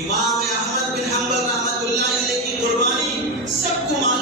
امام احمد بن حنبل رحمت اللہ علیہ کی قربانی سب کو معلوم